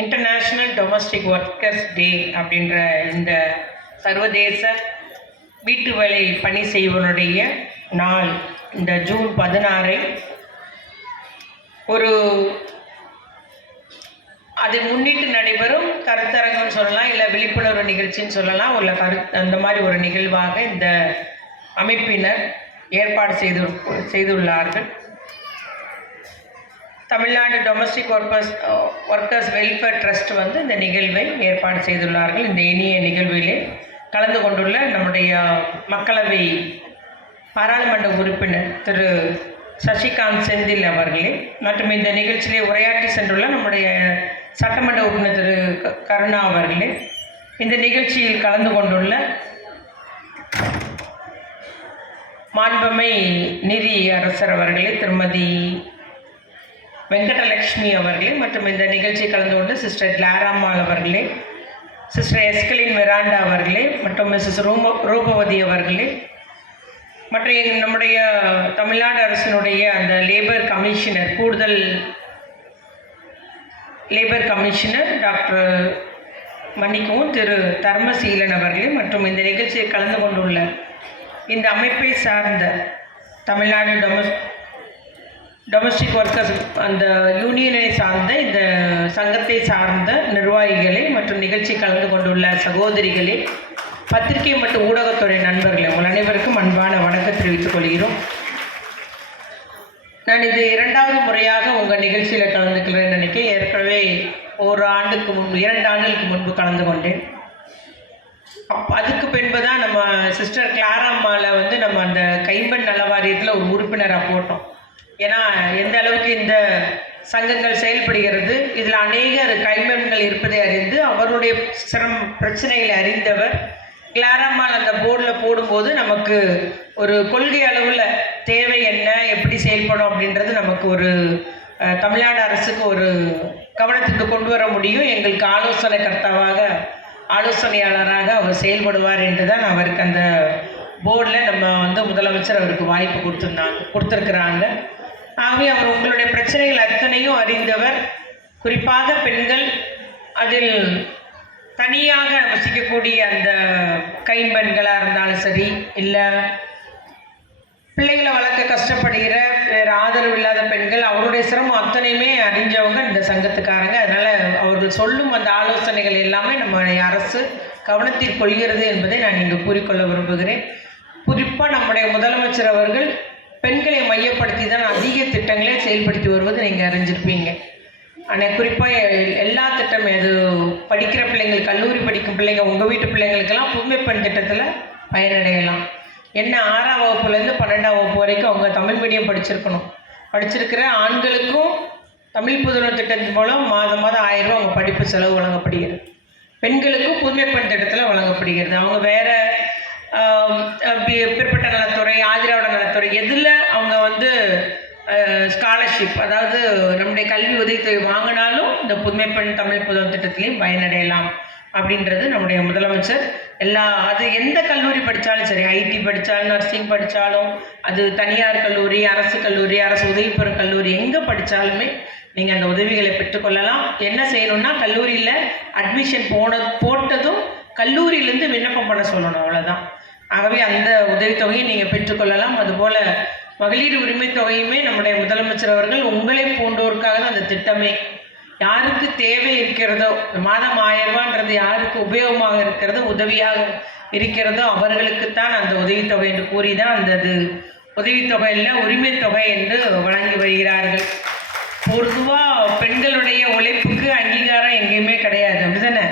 International domestic workers டே அப்படின்ற இந்த சர்வதேச வீட்டு வேலை பணி செய்வோருடைய நாள் இந்த ஜூன் 16 ஒரு அதை முன்னிட்டு நடைபெறும் கருத்தரங்குன்னு சொல்லலாம், இல்லை விழிப்புணர்வு நிகழ்ச்சின்னு சொல்லலாம், உள்ள அந்த மாதிரி ஒரு நிகழ்வாக இந்த அமைப்பினர் ஏற்பாடு செய்துள்ளார்கள். Tamil Nadu domestic workers welfare trust இந்த நிகழ்வை ஏற்பாடு செய்துள்ளார்கள். இந்த இனிய நிகழ்விலே கலந்து கொண்டுள்ள நம்முடைய மக்களவை பாராளுமன்ற உறுப்பினர் திரு சசிகாந்த் செந்தில் அவர்களே மற்றும் இந்த நிகழ்ச்சியிலே உரையாற்றி சென்றுள்ள நம்முடைய சட்டமன்ற உறுப்பினர் திரு கருணா அவர்களே, இந்த நிகழ்ச்சியில் கலந்து கொண்டுள்ள மாண்புமை நீதி அரசர் அவர்களே, திருமதி வெங்கடலட்சுமி அவர்களே மற்றும் இந்த நிகழ்ச்சியை கலந்து கொண்டு சிஸ்டர் கிளாராம்மாள் அவர்களே, சிஸ்டர் எஸ்கலின் மிராண்டா அவர்களே மற்றும் மிஸ்ஸஸ் ரூபவதி அவர்களே மற்றும் நம்முடைய தமிழ்நாடு அரசினுடைய அந்த லேபர் கமிஷனர், கூடுதல் லேபர் கமிஷனர் டாக்டர் மன்னிக்கவும் திரு தர்மசீலன் அவர்களே மற்றும் இந்த நிகழ்ச்சியை கலந்து கொண்டுள்ள இந்த அமைப்பை சார்ந்த தமிழ்நாடு டொமஸ்டிக் ஒர்க்கர்ஸ் அந்த யூனியனை சார்ந்த இந்த சங்கத்தை சார்ந்த நிர்வாகிகளே மற்றும் நிகழ்ச்சி கலந்து கொண்டுள்ள சகோதரிகளே, பத்திரிகை மற்றும் ஊடகத்துறை நண்பர்களே, உங்கள் அனைவருக்கும் அன்பான வணக்கம் தெரிவித்துக் கொள்கிறோம். நான் இது 2வது முறையாக உங்கள் நிகழ்ச்சியில் கலந்துக்கிறேன்னு நினைக்கிறேன். ஏற்கனவே 2 ஆண்டுகளுக்கு முன்பு கலந்து கொண்டேன். அதுக்கு பின்பு தான் நம்ம சிஸ்டர் கிளாராம்மாவில் நம்ம அந்த கைம்பெண் நல வாரியத்தில் ஒரு உறுப்பினராக போட்டோம். ஏன்னா எந்த அளவுக்கு இந்த சங்கங்கள் செயல்படுகிறது, இதில் அநேக கைம்பெண்கள் இருப்பதை அறிந்து அவருடைய பிரச்சனைகளை அறிந்தவர் கிளாராம்மாள் அந்த போர்டில் போடும்போது நமக்கு ஒரு கொள்கை அளவில் தேவை என்ன, எப்படி செயல்படும் அப்படின்றது நமக்கு ஒரு தமிழ்நாடு அரசுக்கு ஒரு கவனத்துக்கு கொண்டு வர முடியும். எங்களுக்கு ஆலோசனையாளராக அவர் செயல்படுவார் என்று தான் அவருக்கு அந்த போர்டில் நம்ம முதலமைச்சர் அவருக்கு வாய்ப்பு கொடுத்துருக்குறாங்க. ஆகவே அவர் உங்களுடைய பிரச்சனைகள் அத்தனையும் அறிந்தவர். குறிப்பாக பெண்கள், அதில் தனியாக வசிக்கக்கூடிய அந்த கைம்பெண்களாக இருந்தாலும் சரி, இல்லை பிள்ளைகளை வளர்க்க கஷ்டப்படுகிற வேறு ஆதரவு இல்லாத பெண்கள், அவருடைய சிரமம் அத்தனையுமே அறிஞ்சவங்க இந்த சங்கத்துக்காரங்க. அதனால் அவர்கள் சொல்லும் அந்த ஆலோசனைகள் எல்லாமே நம்முடைய அரசு கவனத்தில் கொள்கிறது என்பதை நான் இங்கு கூறிக்கொள்ள விரும்புகிறேன். குறிப்பாக நம்முடைய முதலமைச்சர் அவர்கள் பெண்களை மையப்படுத்தி தான் அதிக திட்டங்களை செயல்படுத்தி வருவது நீங்கள் அறிஞ்சிருப்பீங்க. ஆனால் குறிப்பாக எல்லா திட்டமே, அது படிக்கிற பிள்ளைங்கள், கல்லூரி படிக்கும் பிள்ளைங்க, உங்கள் வீட்டு பிள்ளைங்களுக்கெல்லாம் புதுமை பெண் திட்டத்தில் பயனடையலாம். என்ன 6ஆம் வகுப்புலேருந்து 12ஆம் வகுப்பு வரைக்கும் அவங்க தமிழ் மீடியம் படிச்சிருக்கிற ஆண்களுக்கும் தமிழ் புதுமை திட்டத்தின் மூலம் மாதம் 1000 ரூபா அவங்க படிப்பு செலவு வழங்கப்படுகிறது. பெண்களுக்கும் புதுமை பெண் திட்டத்தில் வழங்கப்படுகிறது. அவங்க வேறு பிற்பட்ட நலத்துறை, ஆதிராவிட நலத்துறை, எதில் அவங்க ஸ்காலர்ஷிப், அதாவது நம்முடைய கல்வி உதவித்தொகை வாங்கினாலும் இந்த புதுமை பெண் தமிழ் புதுமை திட்டத்திலையும் பயனடையலாம் அப்படின்றது நம்முடைய முதலமைச்சர். அது எந்த கல்லூரி படித்தாலும் சரி, ஐடி படித்தாலும், நர்சிங் படித்தாலும், அது தனியார் கல்லூரி, அரசு கல்லூரி, அரசு உதவி பெறும் கல்லூரி, எங்கே படித்தாலுமே நீங்கள் அந்த உதவிகளை பெற்றுக்கொள்ளலாம். என்ன செய்யணும்னா, கல்லூரியில் அட்மிஷன் போட்டதும் கல்லூரியிலேருந்து விண்ணப்பம் பண்ண சொல்லணும், அவ்வளோதான். ஆகவே அந்த உதவித்தொகையை நீங்கள் பெற்றுக்கொள்ளலாம். அதுபோல் மகளிர் உரிமை தொகையுமே நம்முடைய முதலமைச்சர் அவர்கள் உங்களை போன்றோருக்காக தான் அந்த திட்டமே. யாருக்கு தேவை இருக்கிறதோ, மாதம் 1000 ரூபான்றது யாருக்கு உபயோகமாக இருக்கிறதோ, உதவியாக இருக்கிறதோ அவர்களுக்குத்தான் அந்த உதவித்தொகை என்று கூறி தான் அது உதவித்தொகை இல்லை, உரிமை தொகை என்று வழங்கி வருகிறார்கள். பொதுவாக பெண்களுடைய உழைப்புக்கு அங்கீகாரம் எங்கேயுமே கிடையாது, அப்படிதானே?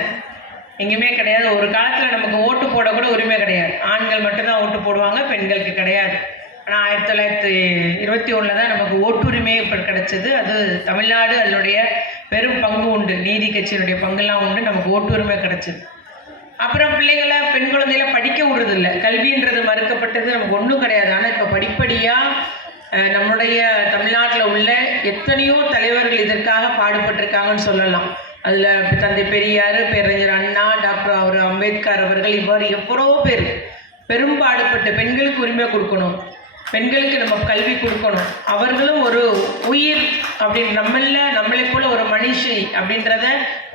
எங்கேயுமே கிடையாது. ஒரு காலத்தில் நமக்கு ஓட்டு போடக்கூட உரிமை கிடையாது. ஆண்கள் மட்டும்தான் ஓட்டு போடுவாங்க, பெண்களுக்கு கிடையாது. ஆனால் 1921 தான் நமக்கு ஓட்டுரிமை இப்போ கிடைச்சது. அது தமிழ்நாடு அதனுடைய பெரும் பங்கு உண்டு, நீதி கட்சியினுடைய பங்குலாம் உண்டு, நமக்கு ஓட்டுரிமை கிடைச்சிது. அப்புறம் பிள்ளைகளை, பெண் குழந்தைகளை படிக்க விடுறதில்லை, கல்வின்றது மறுக்கப்பட்டது, நமக்கு ஒன்றும் கிடையாது. ஆனால் இப்போ படிப்படியாக நம்முடைய தமிழ்நாட்டில் உள்ள எத்தனையோ தலைவர்கள் இதற்காக பாடுபட்டிருக்காங்கன்னு சொல்லலாம். அதில் தந்தை பெரியார், பேரறிஞர் அண்ணா, டாக்டர் அம்பேத்கர் அவர்கள், இவ்வாறு எவ்வளோ பேர் பெரும்பாடுபட்டு பெண்களுக்கு உரிமை கொடுக்கணும், பெண்களுக்கு நம்ம கல்வி கொடுக்கணும், அவர்களும் ஒரு உயிர் அப்படின்னு நம்மளை போல ஒரு மனுஷி அப்படின்றத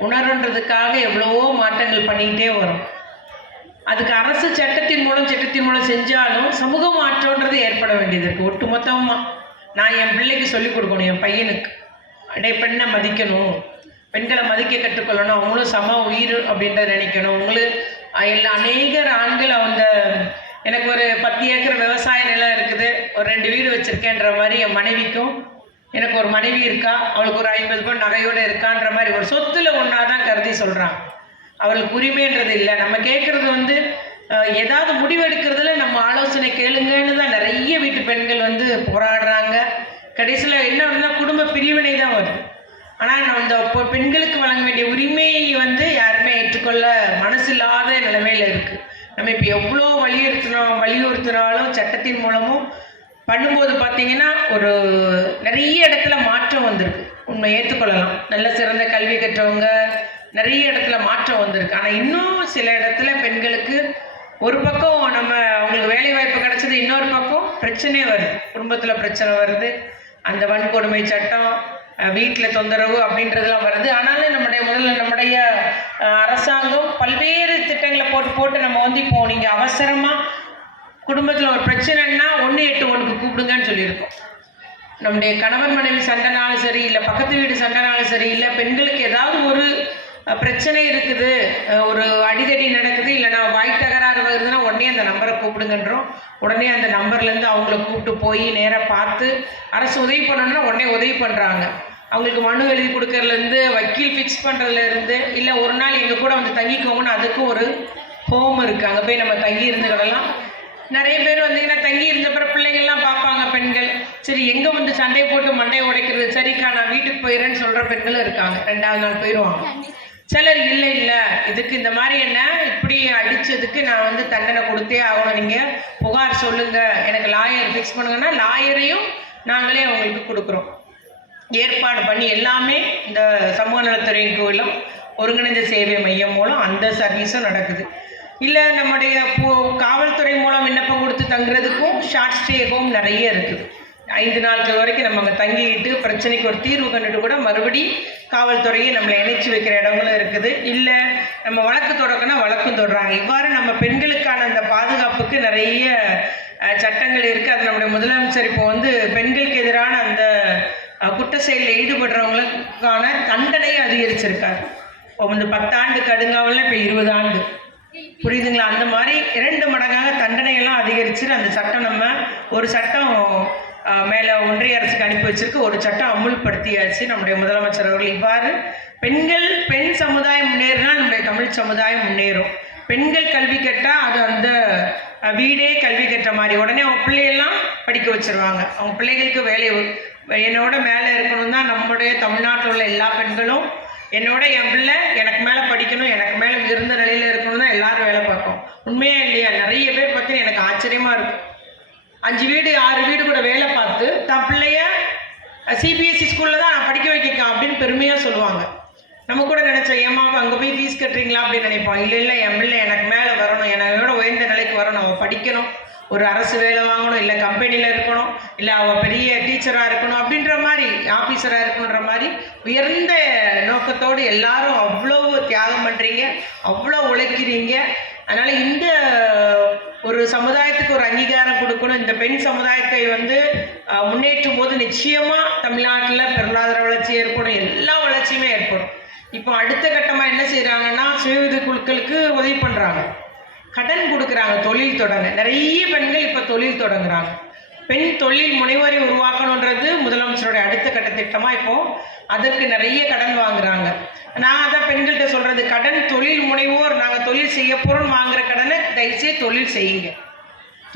உணர்ன்றதுக்காக எவ்வளவோ மாற்றங்கள் பண்ணிக்கிட்டே வரும். அதுக்கு அரசு சட்டத்தின் மூலம் செஞ்சாலும் சமூக மாற்றம்ன்றது ஏற்பட வேண்டியது இருக்குது. ஒட்டு மொத்தமாக நான் என் பிள்ளைக்கு சொல்லிக் கொடுக்கணும், என் பையனுக்கு பெண்ணை மதிக்கணும், பெண்களை மதிக்க கற்றுக்கொள்ளணும், அவங்களும் சம உயிர் அப்படின்றத நினைக்கணும். உங்களுக்கு அநேகர் ஆண்கள் அந்த எனக்கு ஒரு 10 ஏக்கர் விவசாய நிலம் இருக்குது, ஒரு 2 வீடு வச்சுருக்கேன்ற மாதிரி என் மனைவிக்கும், எனக்கு ஒரு மனைவி இருக்கா, அவளுக்கு ஒரு 50 பவுன் நகையோடு இருக்கான்ற மாதிரி ஒரு சொத்துல ஒன்றா தான் கருதி சொல்கிறாங்க. அவளுக்கு உரிமைன்றது இல்லை. நம்ம கேட்குறது ஏதாவது முடிவெடுக்கிறதுல நம்ம ஆலோசனை கேளுங்கன்னு தான் நிறைய வீட்டு பெண்கள் போராடுறாங்க. கடைசியில் என்ன வருதுன்னா குடும்ப பிரிவினை தான் வருது. ஆனால் இந்த பெண்களுக்கு வழங்க வேண்டிய உரிமையை யாருமே ஏற்றுக்கொள்ள மனசு இல்லாத நிலைமையில் இருக்குது. நம்ம இப்போ எவ்வளோ வலியுறுத்தினாலும் சட்டத்தின் மூலமும் பண்ணும்போது பார்த்திங்கன்னா ஒரு நிறைய இடத்துல மாற்றம் வந்திருக்கு. உண்மை ஏற்றுக்கொள்ளலாம், நல்ல சிறந்த கல்வி கற்றவங்க நிறைய இடத்துல மாற்றம் வந்திருக்கு. ஆனால் இன்னும் சில இடத்துல பெண்களுக்கு ஒரு பக்கம் அவங்களுக்கு வேலை வாய்ப்பு கிடைச்சது, இன்னொரு பக்கம் பிரச்சனை வருது, குடும்பத்தில் பிரச்சனை வருது, அந்த வன்கொடுமை சட்டம், வீட்டில் தொந்தரவு அப்படின்றதுலாம் வருது. ஆனாலும் நம்முடைய அரசாங்கம் பல்வேறு திட்டங்களை போட்டு நம்ம இப்போ நீங்கள் அவசரமாக குடும்பத்தில் ஒரு பிரச்சனைன்னா 181க்கு கூப்பிடுங்கன்னு சொல்லியிருக்கோம். நம்முடைய கணவன் மனைவி சண்டைனாலும் சரி, இல்லை பக்கத்து வீடு சண்டைனாலும் சரி, இல்லை பெண்களுக்கு ஏதாவது ஒரு பிரச்சனை இருக்குது, ஒரு அடிதடி நடக்குது, இல்லைனா வாய் தகராறு வருதுன்னா உடனே அந்த நம்பரை கூப்பிடுங்கன்றோம். உடனே அந்த நம்பர்லேருந்து அவங்கள கூப்பிட்டு போய் நேராக பார்த்து அரசு உதவி பண்ணணுன்னா உடனே உதவி பண்ணுறாங்க. அவங்களுக்கு மனு எழுதி கொடுக்கறதுலேருந்து, வக்கீல் ஃபிக்ஸ் பண்ணுறதுலேருந்து, இல்லை ஒரு நாள் எங்கள் கூட தங்கிக்கோங்கன்னு அதுக்கும் ஒரு ஹோம் இருக்குது, அங்கே போய் நம்ம தங்கி இருந்துக்கிடலாம். நிறைய பேர் தங்கி இருந்த பிறகு பிள்ளைங்கள்லாம் பார்ப்பாங்க பெண்கள். சரி எங்கே சண்டை போட்டு மண்டையை உடைக்கிறது, சரிக்கா நான் வீட்டுக்கு போயிடுறேன்னு சொல்கிற பெண்களும் இருக்காங்க. 2வது நாள் போயிடுவாங்க. சிலர் இல்லை இதுக்கு இந்த மாதிரி என்ன இப்படி அடித்ததுக்கு நான் தண்டனை கொடுத்தே ஆகணும், நீங்கள் புகார் சொல்லுங்கள், எனக்கு லாயர் ஃபிக்ஸ் பண்ணுங்கன்னா லாயரையும் நாங்களே அவங்களுக்கு கொடுக்குறோம். ஏற்பாடு பண்ணி எல்லாமே இந்த சமூக நலத்துறையின் கீழும் ஒருங்கிணைந்த சேவை மையம் மூலம் அந்த சர்வீஸும் நடக்குது. இல்லை நம்முடைய காவல்துறை மூலம் விண்ணப்பம் கொடுத்து தங்குறதுக்கும் ஷார்ட் ஸ்டே ஹோம் நிறைய இருக்குது. 5 நாட்கள் வரைக்கும் நம்ம அங்கே தங்கிட்டு பிரச்சனைக்கு ஒரு தீர்வு கண்டுட்டு கூட மறுபடி காவல்துறையை நம்மளை இணைச்சி வைக்கிற இடங்களும் இருக்குது. இல்லை நம்ம வழக்கு தொடக்கனா வழக்கும் தொடர்றாங்க. இவ்வாறு நம்ம பெண்களுக்கான அந்த பாதுகாப்புக்கு நிறைய சட்டங்கள் இருக்குது. அது நம்முடைய முதலமைச்சர் இப்போ பெண்களுக்கு எதிரான அந்த குற்ற செயலில் ஈடுபடுறவங்களுக்கான தண்டனையை அதிகரிச்சிருக்காரு. இப்போ 10 ஆண்டு கடுங்காவலில் இப்போ 20 ஆண்டு, புரியுதுங்களா? அந்த மாதிரி 2 மடங்காக தண்டனையெல்லாம் அதிகரிச்சு அந்த சட்டம் ஒரு சட்டம் மேலே ஒன்றிய அரசுக்கு அனுப்பி வச்சிருக்கு, ஒரு சட்டம் அமுல்படுத்தியாச்சு நம்முடைய முதலமைச்சர் அவர்கள். இவ்வாறு பெண் சமுதாயம் முன்னேறினால் நம்முடைய தமிழ் சமுதாயம் முன்னேறும். பெண்கள் கல்வி கட்டால் அது அந்த வீடே கல்வி கற்ற மாதிரி உடனே அவங்க பிள்ளையெல்லாம் படிக்க வச்சுருவாங்க. அவங்க பிள்ளைகளுக்கு வேலை என்னோட மேலே இருக்கணும் தான் நம்முடைய தமிழ்நாட்டில் உள்ள எல்லா பெண்களும். என்னோட என் பிள்ளை எனக்கு மேலே படிக்கணும், எனக்கு மேலே உயர்ந்த நிலையில் இருக்கணும் தான் எல்லாரும் வேலை பார்ப்போம். உண்மையாக இல்லையா? நிறைய பேர் பார்த்தீங்கன்னா எனக்கு ஆச்சரியமாக இருக்கும். 5 வீடு 6 வீடு கூட வேலை பார்த்து தன் பிள்ளைய சிபிஎஸ்சி ஸ்கூலில் தான் நான் படிக்க வைக்கேன் அப்படின்னு பெருமையாக சொல்லுவாங்க. நம்ம கூட நினச்சோம், ஏமா அங்கே போய் ஃபீஸ் கட்டுறீங்களா அப்படின்னு நினைப்போம். இல்லை என் பிள்ளை எனக்கு மேலே வரணும், என்னோட உயர்ந்த நிலைக்கு வரணும், அவள் படிக்கணும், ஒரு அரசு வேலை வாங்கணும், இல்லை கம்பெனியில் இருக்கணும், இல்லை அவள் பெரிய டீச்சராக இருக்கணும் அப்படின்ற மாதிரி, ஆஃபீஸராக இருக்கணுன்ற மாதிரி உயர்ந்த நோக்கத்தோடு எல்லாரும் அவ்வளோ தியாகம் பண்ணுறீங்க, அவ்வளோ உழைக்கிறீங்க. அதனால் இந்த ஒரு சமுதாயத்துக்கு ஒரு அங்கீகாரம் கொடுக்கணும். இந்த பெண் சமுதாயத்தை முன்னேற்றும் போது நிச்சயமாக தமிழ்நாட்டில் பொருளாதார வளர்ச்சி ஏற்படும், எல்லா வளர்ச்சியுமே ஏற்படும். இப்போ அடுத்த கட்டமாக என்ன செய்கிறாங்கன்னா, சுய உதவி குழுக்களுக்கு உதவி பண்ணுறாங்க, கடன் கொடுக்குறாங்க, தொழில் தொடங்க. நிறைய பெண்கள் இப்போ தொழில் தொடங்குறாங்க. பெண் தொழில் முனைவோரை உருவாக்கணுன்றது முதலமைச்சருடைய அடுத்த கட்ட திட்டமாக இப்போது அதற்கு நிறைய கடன் வாங்குறாங்க. நான் அதான் பெண்கள்கிட்ட சொல்கிறது, கடன் தொழில் முனைவோர் நாங்கள் தொழில் செய்ய போகிறோன்னு வாங்குகிற கடனை தயவுசெய்து தொழில் செய்யுங்க.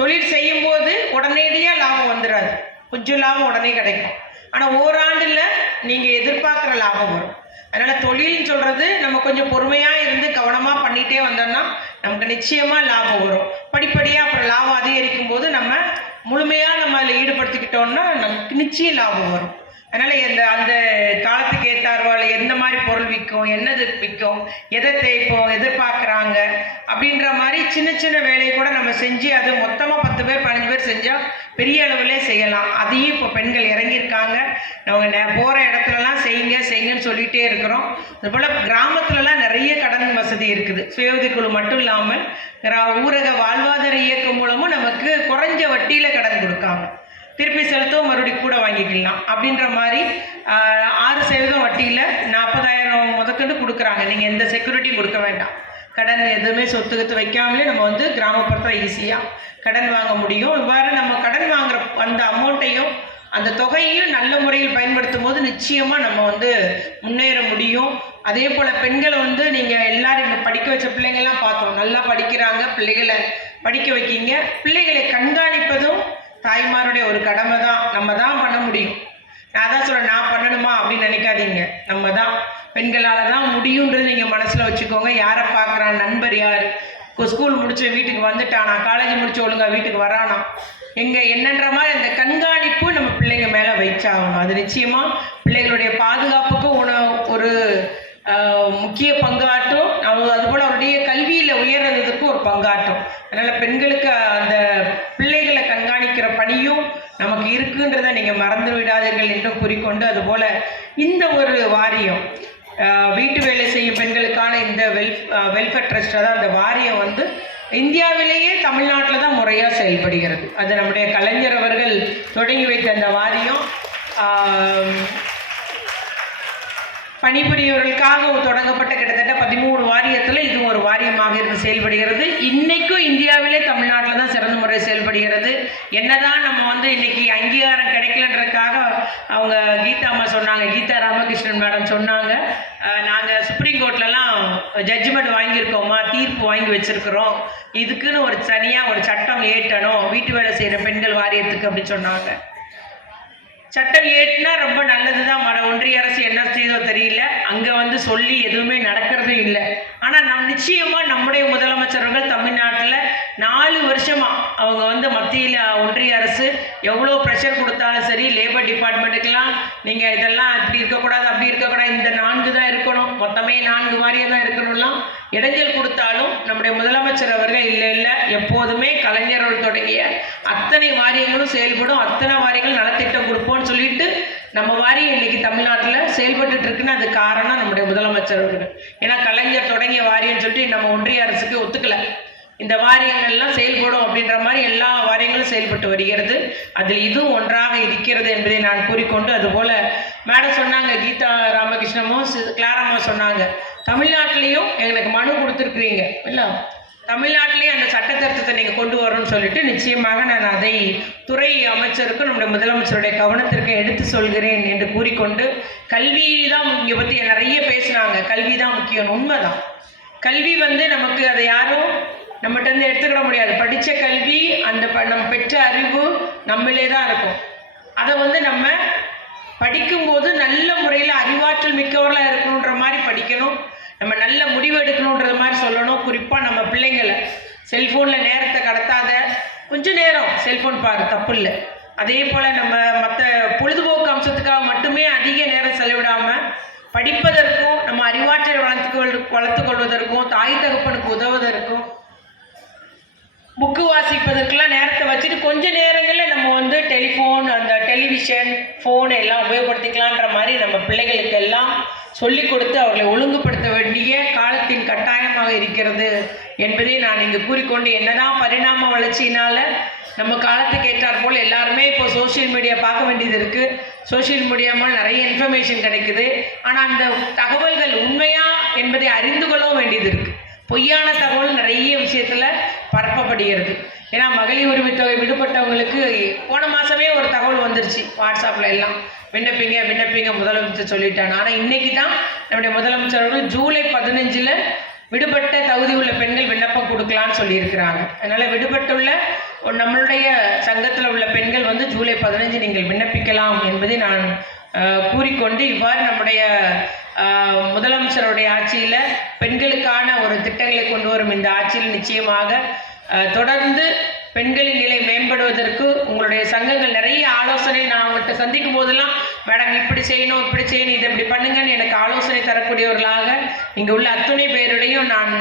தொழில் செய்யும்போது உடனடியாக லாபம் வந்துடாது, கொஞ்சம் லாபம் உடனே கிடைக்கும். ஆனால் ஓராண்டில் நீங்கள் எதிர்பார்க்குற லாபம் வரும். அதனால் தொழில்னு சொல்கிறது நம்ம கொஞ்சம் பொறுமையாக இருந்து கவனமாக பண்ணிகிட்டே வந்தோம்னா நமக்கு நிச்சயமாக லாபம் வரும். படிப்படியாக அப்புறம் லாபம் அதிகரிக்கும் போது நம்ம முழுமையாக நம்ம அதில் ஈடுபடுத்திக்கிட்டோம்னா நமக்கு நிச்சயம் லாபம் வரும். அதனால் அந்த காலத்துக்கு ஏற்றார்வாள் எந்த மாதிரி பொருள் விற்கும், என்னது விற்கும், எதை இப்போ எதிர்பார்க்குறாங்க அப்படின்ற மாதிரி சின்ன சின்ன வேலையை கூட நம்ம செஞ்சு அது மொத்தமாக 10 பேர் 15 பேர் செஞ்சால் பெரிய அளவிலே செய்யலாம். அதையும் இப்போ பெண்கள் இறங்கியிருக்காங்க. அவங்க போகிற இடத்துலலாம் செய்யுங்கன்னு சொல்லிகிட்டே இருக்கிறோம். அதுபோல் கிராமத்துலலாம் நிறைய கடன் வசதி இருக்குது. சுய உதவிக்குழு மட்டும் இல்லாமல் ஊரக வாழ்வாதார இயக்கம் மூலமும் நமக்கு குறைஞ்ச வட்டியில் கடன் கொடுக்காங்க. திருப்பி செலுத்தவும் மறுபடியும் கூட வாங்கிக்கலாம் அப்படின்ற மாதிரி 6% வட்டியில் 40,000 முதற்கொண்டு கொடுக்குறாங்க. நீங்கள் எந்த செக்யூரிட்டியும் கொடுக்க வேண்டாம். கடன் எதுவுமே சொத்து வைக்காமலே நம்ம வந்து கிராமப்புறத்தில் ஈஸியாக கடன் வாங்க முடியும். இவ்வாறு நம்ம கடன் வாங்குற அந்த அமௌண்ட்டையும் அந்த தொகையையும் நல்ல முறையில் பயன்படுத்தும் போது நிச்சயமாக நம்ம வந்து முன்னேற முடியும். அதே போல் பெண்களை வந்து நீங்கள் எல்லாரும் இங்கே படிக்க வச்ச பிள்ளைங்கள்லாம் பார்த்தோம், நல்லா படிக்கிறாங்க. பிள்ளைகளை படிக்க வைக்கிங்க. பிள்ளைகளை கண்காணிப்பதும் தாய்மாருடைய ஒரு கடமை தான். நம்ம தான் பண்ண முடியும். நான் தான் சொல்கிறேன், நான் பண்ணணுமா அப்படின்னு நினைக்காதீங்க. நம்ம தான், பெண்களால் தான் முடியுன்றது நீங்கள் மனசில் வச்சுக்கோங்க. யாரை பார்க்குறான், நண்பர் யார், ஸ்கூல் முடிச்சு வீட்டுக்கு வந்துட்டானா, காலேஜ் முடிச்சு ஒழுங்காக வீட்டுக்கு வரானா, என்னன்ற மாதிரி அந்த கண்காணிப்பு நம்ம பிள்ளைங்க மேலே வைச்சாகணும். அது நிச்சயமாக பிள்ளைகளுடைய பாதுகாப்புக்கும் ஒரு முக்கிய பங்காற்றும். அதுபோல் அவருடைய கல்வியில் உயர்றதுக்கும் ஒரு பங்காற்றும். அதனால் பெண்களுக்கு அந்த பிள்ளைகளை கண்காணிக்கிற பணியும் நமக்கு இருக்குன்றதை நீங்கள் மறந்து விடாதீர்கள் என்றும் கூறிக்கொண்டு, அதுபோல் இந்த ஒரு வாரியம் வீட்டு வேலை செய்யும் பெண்களுக்கான இந்த வெல்ஃபேர் ட்ரஸ்ட், அதாவது அந்த வாரியம் வந்து இந்தியாவிலேயே தமிழ்நாட்டில் தான் முறையாக செயல்படுகிறது. அது நம்முடைய கலைஞர் அவர்கள் தொடங்கி வைத்த அந்த வாரியம் பணிபுரியவர்களுக்காக தொடங்கப்பட்ட கிட்டத்தட்ட 13 வாரியத்தில் இது ஒரு வாரியமாக இருந்து செயல்படுகிறது. இன்றைக்கும் இந்தியாவிலே தமிழ்நாட்டில் தான் சிறந்த முறை செயல்படுகிறது. என்னதான் நம்ம வந்து இன்னைக்கு அங்கீகாரம் கிடைக்கலன்றதுக்காக அவங்க கீதா அம்மா சொன்னாங்க, கீதா ராமகிருஷ்ணன் மேடம் சொன்னாங்க, நாங்கள் சுப்ரீம் கோர்ட்லலாம் ஜட்ஜ்மெண்ட் வாங்கியிருக்கோமா, தீர்ப்பு வாங்கி வச்சுருக்கிறோம், இதுக்குன்னு ஒரு தனியாக ஒரு சட்டம் ஏற்றணும் வீட்டு வேலை செய்கிற பெண்கள் வாரியத்துக்கு அப்படின்னு சொன்னாங்க. சட்டம் ஏற்றினா ரொம்ப நல்லது தான். ஒன்றிய அரசு என்ன செய்தோ தெரியல, அங்கே வந்து சொல்லி எதுவுமே நடக்கிறதும் இல்லை. ஆனால் நிச்சயமாக நம்முடைய முதலமைச்சர்கள் தமிழ்நாட்டில் 4 வருஷமாக அவங்க வந்து மத்தியில் ஒன்றிய அரசு எவ்வளோ ப்ரெஷர் கொடுத்தாலும் சரி, லேபர் டிபார்ட்மெண்ட்டுக்கெல்லாம் நீங்கள் இதெல்லாம் இப்படி இருக்கக்கூடாது, அப்படி இருக்கக்கூடாது, இந்த 4 தான் இருக்கணும், மொத்தமே 4 வாரியம் தான் இருக்கணும்லாம் இடைஞ்சல் கொடுத்தாலும் நம்முடைய முதலமைச்சர் அவர்கள் இல்லை எப்போதுமே கலைஞர்கள் தொடங்கிய அத்தனை வாரியங்களும் செயல்படும், அத்தனை வாரியங்களும் நலத்திட்டம் கொடுப்போம்னு சொல்லிட்டு நம்ம வாரியம் இன்னைக்கு தமிழ்நாட்டில் செயல்பட்டு இருக்குன்னு அது காரணம் நம்முடைய முதலமைச்சர் அவர்கள். ஏன்னா கலைஞர் தொடங்கிய வாரியம்னு சொல்லிட்டு நம்ம ஒன்றிய அரசுக்கு ஒத்துக்கலை. இந்த வாரியங்கள்லாம் செயல்படும் அப்படின்ற மாதிரி எல்லா வாரியங்களும் செயல்பட்டு வருகிறது. அதில் இதுவும் ஒன்றாக இருக்கிறது என்பதை நான் கூறிக்கொண்டு, அதுபோல் மேடம் சொன்னாங்க, கீதா ராமகிருஷ்ணமும் கிளாரம்மா சொன்னாங்க, தமிழ்நாட்டிலையும் எங்களுக்கு மனு கொடுத்துருக்குறீங்க இல்லை, தமிழ்நாட்டிலேயே அந்த சட்ட திருத்தத்தை நீங்கள் கொண்டு வரணும்னு சொல்லிட்டு நிச்சயமாக நான் அதை துறை அமைச்சருக்கும் நம்முடைய முதலமைச்சருடைய கவனத்திற்கு எடுத்து சொல்கிறேன் என்று கூறிக்கொண்டு, கல்வி தான் இங்கே பற்றி நிறைய பேசுனாங்க. கல்வி தான் முக்கியம், உண்மைதான். கல்வி வந்து நமக்கு அதை யாரும் நம்மகிட்ட எடுத்துக்கிட முடியாது. படித்த கல்வி அந்த நம்ம பெற்ற அறிவு நம்மளே தான் இருக்கும். அதை வந்து நம்ம படிக்கும்போது நல்ல முறையில் அறிவாற்றல் மிக்கவர்களாக இருக்கணுன்ற மாதிரி படிக்கணும். நம்ம நல்ல முடிவு எடுக்கணுன்றது மாதிரி சொல்லணும். குறிப்பாக நம்ம பிள்ளைங்களை செல்ஃபோனில் நேரத்தை கடத்தாத, கொஞ்சம் நேரம் செல்ஃபோன் பாரு, தப்பு இல்லை. அதே போல் நம்ம மற்ற பொழுதுபோக்கு அம்சத்துக்காக மட்டுமே அதிக நேரம் செலவிடாமல் படிப்பதற்கும் நம்ம அறிவாற்றலை வளர்த்து கொள்வதற்கும் தாய் தகப்பனுக்கு உதவுவதற்கும் புக்கு வாசிப்பதற்கெல்லாம் நேரத்தை வச்சுட்டு கொஞ்ச நேரங்களில் நம்ம வந்து டெலிஃபோன், அந்த டெலிவிஷன், ஃபோன் எல்லாம் உபயோகப்படுத்திக்கலான்ற மாதிரி நம்ம பிள்ளைகளுக்கு எல்லாம் சொல்லிக் கொடுத்து அவர்களை ஒழுங்குபடுத்த வேண்டிய காலத்தின் கட்டாயமாக இருக்கிறது என்பதை நான் இங்கு கூறிக்கொண்டு, என்னதான் பரிணாம வளர்ச்சியினால் நம்ம காலத்துக்கு ஏற்றாற் போல் எல்லாருமே இப்போ சோஷியல் மீடியா பார்க்க வேண்டியது இருக்குது. சோஷியல் மீடியாமல் நிறைய இன்ஃபர்மேஷன் கிடைக்குது. ஆனால் அந்த தகவல்கள் உண்மையா என்பதை அறிந்து கொள்ளவும் வேண்டியது இருக்குது. பொய்யான தகவல் நிறைய விஷயத்தில் பரப்பப்படுகிறது. ஏன்னா மகளிர் உரிமை தொகை விடுபட்டவங்களுக்கு போன மாதமே ஒரு தகவல் வந்துருச்சு, வாட்ஸ்அப்பில் எல்லாம் விண்ணப்பிங்க முதலமைச்சர் சொல்லிட்டாங்க. ஆனால் இன்றைக்கி தான் நம்முடைய முதலமைச்சர்கள் ஜூலை 15 விடுபட்ட தகுதி உள்ள பெண்கள் விண்ணப்பம் கொடுக்கலான்னு சொல்லியிருக்கிறாங்க. அதனால் விடுபட்டுள்ள நம்மளுடைய சங்கத்தில் உள்ள பெண்கள் வந்து ஜூலை 15 நீங்கள் விண்ணப்பிக்கலாம் என்பதை நான் கூறிக்கொண்டு, இவ்வாறு நம்முடைய முதலமைச்சருடைய ஆட்சியில் பெண்களுக்கான ஒரு திட்டங்களை கொண்டு வரும் இந்த ஆட்சியில் நிச்சயமாக தொடர்ந்து பெண்களின் நிலை மேம்படுவதற்கு உங்களுடைய சங்கங்கள் நிறைய ஆலோசனை நான் அவங்கள்ட்ட சந்திக்கும் போதெல்லாம் மேடம் இப்படி செய்யணும் இதை இப்படி பண்ணுங்கன்னு எனக்கு ஆலோசனை தரக்கூடியவர்களாக இங்கே உள்ள அத்துணை பேருடையும் நான்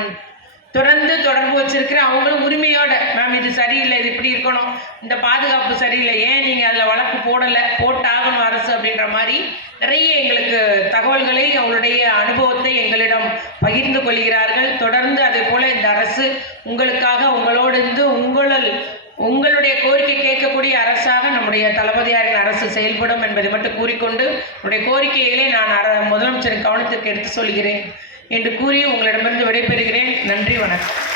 தொடர்பு வச்சிருக்கிறேன். அவங்களும் உரிமையோட மேம் இது சரியில்லை, இது இப்படி இருக்கணும், இந்த பாதுகாப்பு சரியில்லை, ஏன் நீங்கள் அதில் வழக்கு போட்டாகணும் அரசு அப்படின்ற மாதிரி நிறைய எங்களுக்கு தகவல்களை அவங்களுடைய அனுபவத்தை எங்களிடம் பகிர்ந்து கொள்கிறார்கள். தொடர்ந்து அதே போல் இந்த அரசு உங்களுக்காக உங்களோடு இருந்து உங்களுடைய கோரிக்கை கேட்கக்கூடிய அரசாக நம்முடைய தளபதியாரின் அரசு செயல்படும் என்பதை மட்டும் கூறிக்கொண்டு உங்களுடைய கோரிக்கைகளை நான் முதலமைச்சரின் கவனத்திற்கு எடுத்து சொல்கிறேன் என்று கூறி உங்களிடமிருந்து விடைபெறுகிறேன். நன்றி, வணக்கம்.